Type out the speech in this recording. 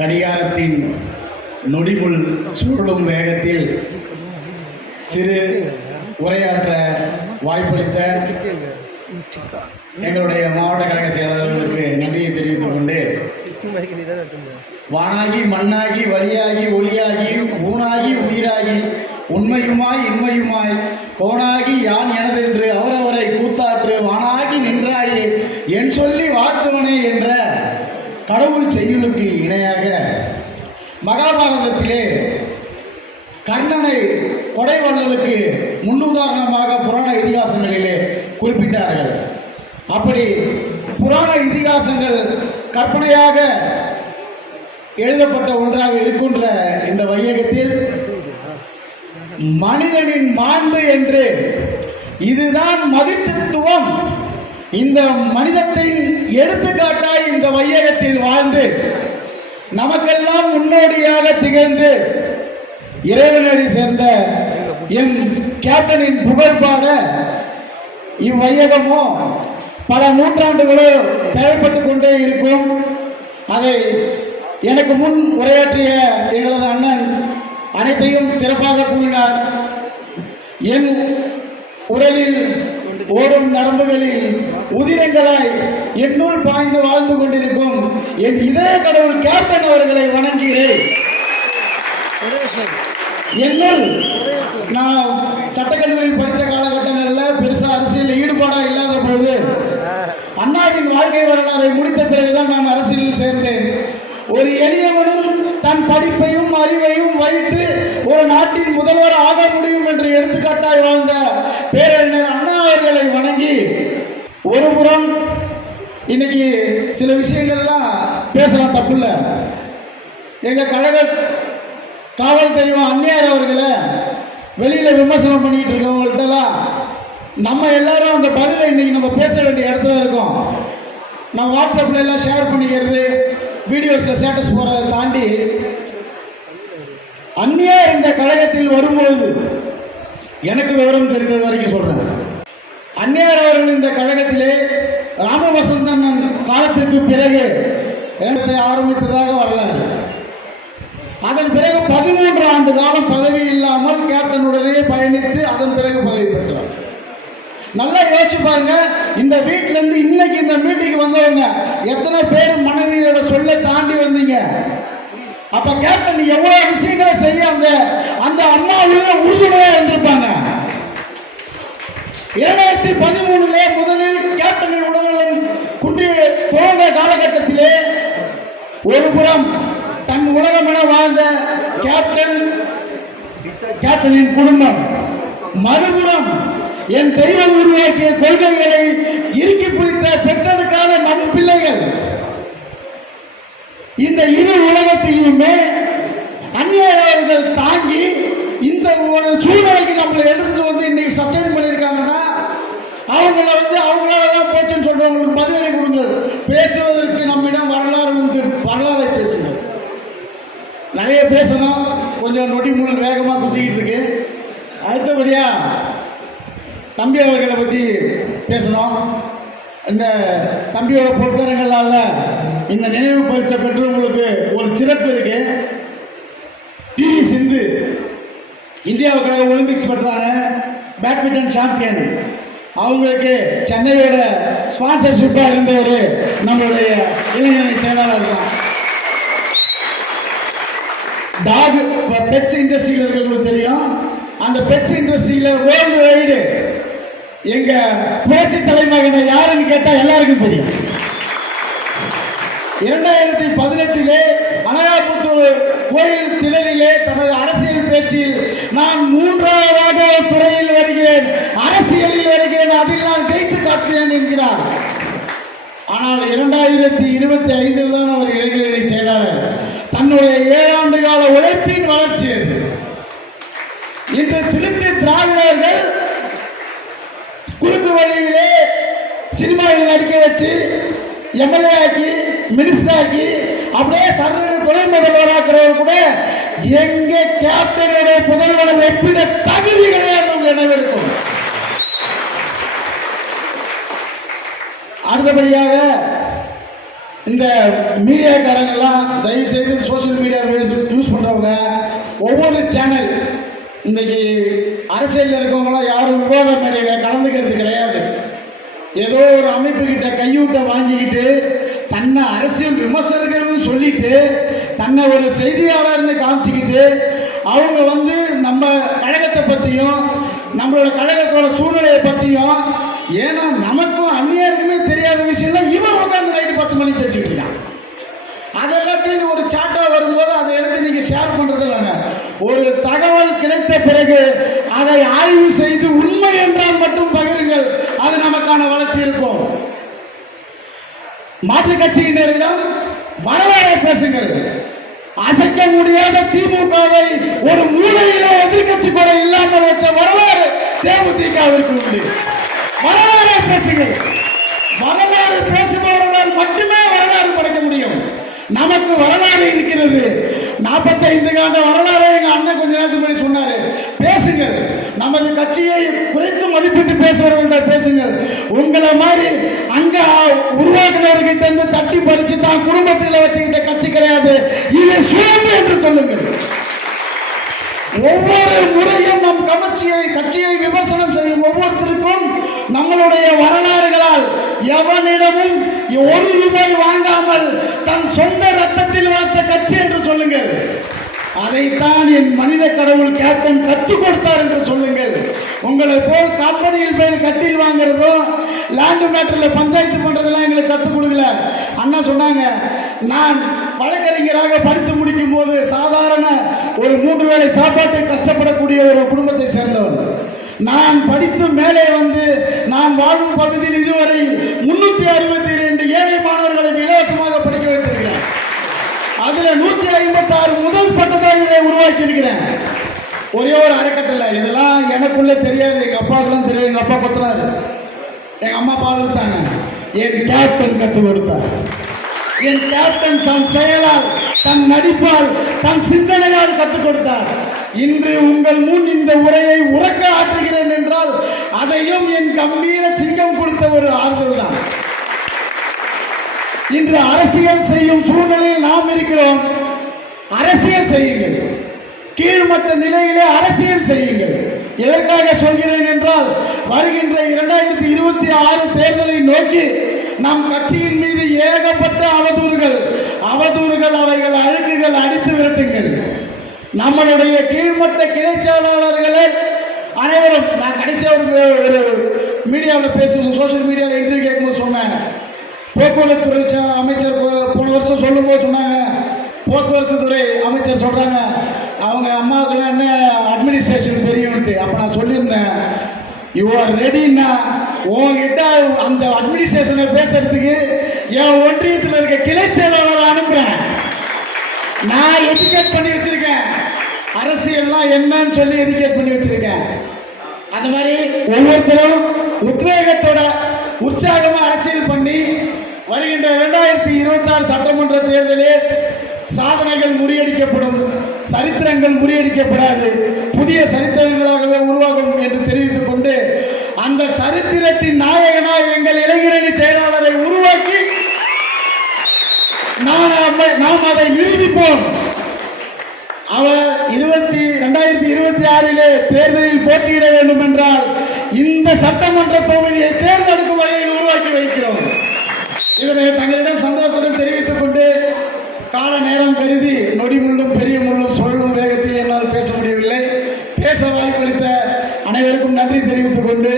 கடிகாரத்தின் நொடிமுள் சுழலும் வேகத்தில் சிறு உரையாற்ற வாய்ப்பளித்த எங்களுடைய மாவட்ட கழக செயலாளர்களுக்கு நன்றியை தெரிவித்துக் கொண்டு, வானாகி மண்ணாகி வழியாகி ஒளியாகி ஊனாகி உயிராகி உண்மையுமாய் இன்மையுமாய் கோனாகி யான் எனதென்று அவரவரை கூத்தாற்று வானாகி நின்றாயே என் சொல்லி வாழ்த்துவனே என்ற கடவுள் செய்யுளுக்கு இணையாக மகாபாரதத்திலே கர்ணனை கொடைவள்ளலுக்கு முன்னுதாரணமாக புராண இதிகாசங்களிலே குறிப்பிட்டார்கள். அப்படி புராண இதிகாசங்கள் கற்பனையாக எழுதப்பட்ட ஒன்றாக இருக்கின்ற இந்த வையகத்தில் மனிதனின் மாண்பு என்று இதுதான் மதித்துவம், இந்த மனிதத்தின் எடுத்துக்காட்டாய் இந்த வையகத்தில் வாழ்ந்து நமக்கெல்லாம் முன்னோடியாக திகழ்ந்து இறைவனடி சேர்ந்த என் கேப்டனின் புகழ்பாட இவ்வையகமோ பல நூற்றாண்டுகளோ தேவைப்பட்டு கொண்டே இருக்கும். அதை எனக்கு முன் உரையாற்றிய எங்களது அண்ணன் அனைத்தையும் சிறப்பாக கூறினார். என் உடலில் ஓடும் நரம்புகளில் உதிரங்களாய் என்னுள் பாய்ந்து வாழ்ந்து கொண்டிருக்கும் என் இதய கடவுள் கேப்டன் அவர்களை வணங்குகிறேன். என்னுள் நான் சட்டக்கல்லூரியில் படித்த காலகட்டங்களில் பெருசாக அரசியல் ஈடுபாடாக இல்லாத போது அண்ணாவின் வாழ்க்கை வரலாறை முடித்த பிறகுதான் நான் அரசியலில் சேர்ந்தேன். ஒரு எளியவனும் தன் படிப்பையும் அறிவையும் வைத்து ஒரு நாட்டின் முதல்வர் ஆக முடியும் என்று எடுத்துக்காட்டாய் வாழ்ந்த பேரறிஞர் அண்ணா அவர்களை வணங்கி, ஒரு புறம் இன்னைக்கு சில விஷயங்கள்லாம் பேசலாம், தப்புல்ல. எங்க கழக காவல் தெய்வம் அந்நியார் அவர்களை வெளியில விமர்சனம் பண்ணிட்டு இருக்கவங்கள்ட்டலாம் நம்ம எல்லாரும் அந்த பதிலை இன்னைக்கு நம்ம பேச வேண்டிய இடத்துல இருக்கோம். நம்ம வாட்ஸ்அப்ல எல்லாம் ஷேர் பண்ணிக்கிறது, வீடியோஸ்ல ஸ்டேட்டஸ் போறதை தாண்டி அந்நியார் இந்த கழகத்தில் வரும்போது எனக்கு விவரம் தெரிந்தது வரைக்கும் சொல்றேன். அந்நியார் அவர்கள் இந்த கழகத்திலே ராமவசந்தன் காலத்திற்கு பிறகு ஆரம்பித்ததாக வரலாறு. அதன் பிறகு 13 ஆண்டு காலம் பதவி இல்லாமல் கேப்டனுடனே பயணித்து அதன் பிறகு பதவி பெற்றார். நல்லா யோசிச்சு பாருங்க, இந்த வீட்டில இருந்து இன்னைக்கு இந்த மீட்டிங் வந்தவங்க எத்தனை பேர் மனைவியோட சொல்ல தாண்டி வந்தீங்க? அப்ப கேப்டன் எவ்வளவு விஷயங்களை செய்ய அந்த அம்மா உறுதுணையா இருந்திருப்பாங்க. 2013 முதலில் கேப்டனின் உடல்நலம் குன்றி போன காலகட்டத்திலே ஒரு புறம் தன் உலகமென வாழ்ந்த கேப்டனின் குடும்பம், மறுபுறம் என் தெய்வம் உருவாக்கிய கொள்கைகளை இறுக்கி பிடித்த பெற்றதுக்கான நம் பிள்ளைகள், இந்த இரு உலகத்தையுமே அந்நியர்கள் தாங்கி இந்த ஒரு சூழ்நிலைக்கு நம்மளை எடுத்துட்டு வந்து இன்னைக்கு சஸ்டைன் பண்ணியிருக்காங்கன்னா அவங்களாலதான் போச்சுன்னு சொல்றவங்களுக்கு பதிலடி கொடுங்க. பேசுவதற்கு நம்மிடம் வரலாறு உண்டு, வரலாறை பேசுங்க. நிறைய பேசணும், கொஞ்சம் நொடிமுள் வேகமாக குத்திக்கிட்டு இருக்கு. அடுத்தபடியா தம்பி அவர்களை பற்றி பேசணும். இந்த தம்பியோட பொருத்தரங்களால இந்த நினைவு பரிசை பெற்றவங்களுக்கு ஒரு சிறப்பு இருக்கு. பிவி சிந்து இந்தியாவுக்காக ஒலிம்பிக்ஸ் பெற்றாங்க, பேட்மிண்டன் சாம்பியன். அவங்களுக்கு சென்னையோட ஸ்பான்சர்ஷிப்பாக இருந்தவர் நம்மளுடைய இளைஞரணி செயலாளர் தான். டாக் பெட்ஸ் இண்டஸ்ட்ரியில் இருக்கிறவங்களுக்கு தெரியும். அந்த பெட்ஸ் இண்டஸ்ட்ரியில வேர்ல்டு வைடு எங்க புரட்சி தலைமகனை யாருன்னு கேட்டா எல்லாருக்கும் தெரியும். 2018 அனகாபுத்தூர் கோயில் திடலிலே தனது அரசியல் பேச்சில் நான் 3வது துறையில் வருகிறேன், அரசியலில் வருகிறேன், அதில் நான் ஜெயித்து காட்டுகிறேன் என்கிறார். ஆனால் 2025 தான் அவர் இளைஞரணி செயலாளர். தன்னுடைய 7 ஆண்டு கால உழைப்பின் வளர்ச்சி இன்று திருப்பி திராவிடர்கள் குறுக்கு வழியிலே சினிமாவில் நடிக்க வச்சு எம்எல்ஏ ஆக்கி மினிஸ்டர் ஆக்கி அப்படியே சரண துணை முதல்வராக்கிறவர் கூட எங்க கேப்டனுடைய புதல்வனை ஒப்பிட தகுதி கிடையாது நினைவிருக்கும். அடுத்தபடியாக இந்த மீடியாக்காரங்கெல்லாம் தயவு செய்து பேசுறவங்க ஒவ்வொரு சேனல் இன்னைக்கு அரசியலில் இருக்கவங்களாம் யாரும் விவாத மேடையில் கலந்துக்கிறது கிடையாது. ஏதோ ஒரு அமைப்பு கிட்ட கையூட்ட வாங்கிக்கிட்டு தன்னை அரசியல் விமர்சகர்கள்னு சொல்லிட்டு தன்னை ஒரு செய்தியாளர்னு காமிச்சிக்கிட்டு அவங்க வந்து நம்ம கழகத்தை பற்றியும் நம்மளோட கழகத்தோட சூழ்நிலையை பற்றியும் ஏன்னா நமக்கும் அந்நியருக்குமே தெரியாத விஷயம்லாம் இவன் உட்காந்து நைட்டு 10 மணி பேசிக்கிட்டு இருக்கான். அதெல்லாத்தையும் ஒரு சாட்டா வரும்போது அதை எடுத்து நீங்க ஷேர் பண்றது இல்லைங்க. ஒரு தகவல் கிடைத்த பிறகு அதை ஆய்வு செய்து உண்மை என்றால் மட்டும் பகிருங்கள். அது நமக்கான வளர்ச்சி இருக்கும். மாற்றுக் கட்சியினரிடம் வரலாறை பேசுங்கள். அசைக்க முடியாத திமுகவை ஒரு மூலையில எதிர்கட்சி கூட இல்லாமல் வச்ச வரலாறு தேமுதிகவிற்கு உண்டு. வரலாறை பேசுங்கள். வரலாறு பேசுபவர்களால் மட்டுமே வரலாறு படைக்க முடியும். நமக்கு வரலாறு இருக்கிறது. 45 ஆண்டு வரலாறு எங்க அண்ணன் கொஞ்ச நேரத்துக்கு முன்னாடி சொன்னாரு. பேசுங்கள். நமது கட்சியை குறைத்து மதிப்பிட்டு பேசுறவர்கள் பேசுங்கள். உங்களை மாதிரி அங்க உருவாக்குனவர்கிட்ட இருந்து தட்டி பறிச்சு தான் குடும்பத்தில் வச்சுக்கிட்ட கட்சி கிடையாது. இது சுயம்பு என்று சொல்லுங்கள். ஒவ்வொரு முறையும் நம் கட்சியை விமர்சனம் செய்யும் ஒவ்வொருத்தருக்கும் நம்மளுடைய வரலாறுகளால் எவனிடமும் 1 ரூபாய் வாங்காமல் தன் சொந்த ரத்தத்தில் வளர்த்த கட்சி என்று சொல்லுங்கள். அதைத்தான் என் மனித கடவுள் கேப்டன் கற்றுக் கொடுத்தார் என்று சொல்லுங்கள். உங்களை போல் கம்பெனியில் போய் கட்டில் வாங்குறதும் லேண்ட் மேட்டர்ல பஞ்சாயத்து பண்றதெல்லாம் எங்களுக்கு கற்றுக் கொடுக்கல. அண்ணா சொன்னாங்க, நான் வழக்கறிஞராக படித்து முடிக்கும் போது சாதாரண ஒரு 3 வேளை சாப்பாட்டை கஷ்டப்படக்கூடிய ஒரு குடும்பத்தை சேர்ந்தவன். நான் படித்து மேலே வந்து நான் வாழும் பகுதியில் இதுவரை 362 ஏழை மாணவர்களை இலவசமாக படிக்க வைத்திருக்கிறேன். அதுல 156 முதல் பட்டதாரிகளை உருவாக்கி இருக்கிறேன். ஒரே ஒரு அறக்கட்டளை. இதெல்லாம் எனக்குள்ள தெரியாது. எங்க அப்பாவுக்குலாம் தெரியாது. எங்க அப்பா பத்தினாரு, எங்க அம்மா பாலுத்தாங்க. என் கேப்டன் கற்றுக் கொடுத்தார். என் கேப்டன் தன் செயலால், தன் நடிப்பால், தன் சிந்தனையால் கற்றுக் கொடுத்தார். இன்று உங்கள் முன் இந்த உரையை உறக்க ஆற்றுகிறேன் என்றால் அதையும் என் கம்பீர சிங்கம் கொடுத்த ஒரு ஆறுதல் தான். இன்று அரசியல் செய்யும் சூழ்நிலையில் நாம் இருக்கிறோம். அரசியல் செய்யுங்கள். கீழ்மட்ட நிலையிலே அரசியல் செய்யுங்கள். எதற்காக சொல்கிறேன் என்றால் வருகின்ற 2026 தேர்தலை நோக்கி நம் கட்சியின் மீது ஏகப்பட்ட அவதூறுகள் அவைகள் அழுக்குகள் அடித்து விரட்டுங்கள். நம்மளுடைய கீழ்மட்ட கிளை செயலாளர்களை அனைவரும் நான் கடைசியாக ஒரு மீடியாவில் பேசுவோம், சோசியல் மீடியாவில் இன்டர்வியூ கேட்கும்போது சொன்னேன். போக்குவரத்து துறை அமைச்சர் போன வருஷம் சொல்லும்போது சொன்னாங்க, போக்குவரத்து துறை அமைச்சர் சொல்றாங்க அவங்க அம்மாவுக்குலாம் என்ன அட்மினிஸ்ட்ரேஷன் தெரியும்ட்டு. அப்போ நான் சொல்லியிருந்தேன், யூ ஆர் ரெடின்னா உங்ககிட்ட அந்த அட்மினிஸ்ட்ரேஷனை பேசுறதுக்கு என் ஒன்றியத்தில் இருக்க கிளை செயலாளர் அனுப்புறேன். நான் எஜுகேட் பண்ணி வச்சிருக்கேன். அரசியல்லாம் என்னன்னு சொல்லி எஜுகேட் பண்ணி வச்சிருக்கேன். அந்த மாதிரி ஒவ்வொருத்தரும் உத்வேகத்தோட உற்சாகமா அரசியல் பண்ணி வருகின்ற 2026 சட்டமன்ற தேர்தலில் சாதனைகள் முறியடிக்கப்படும், சரித்திரங்கள் முறியடிக்கப்படாது, புதிய சரித்திரங்களாகவே உருவாகும் என்று தெரிவித்துக் கொண்டு அந்த சரித்திரத்தின் நாயகனாக எங்கள் இளைஞரணி செயலாளரை உருவாக்கி நாம் அதை நிரூபிப்போம். அவர் 2026 தேர்தலில் போட்டியிட வேண்டும் என்றால் இந்த சட்டமன்ற தொகுதியை தேர்ந்தெடுக்கும் வகையில் உருவாக்கி வைக்கிறோம். இதனை தங்களிடம் சந்தோஷம் தெரிவித்துக் கொண்டு கால நேரம் கருதி நொடி முள்ளும் பெரிய முள்ளும் சொல்லும் வேகத்தில் என்னால் பேச முடியவில்லை. பேச வாய்ப்பளித்த அனைவருக்கும் நன்றி தெரிவித்துக் கொண்டு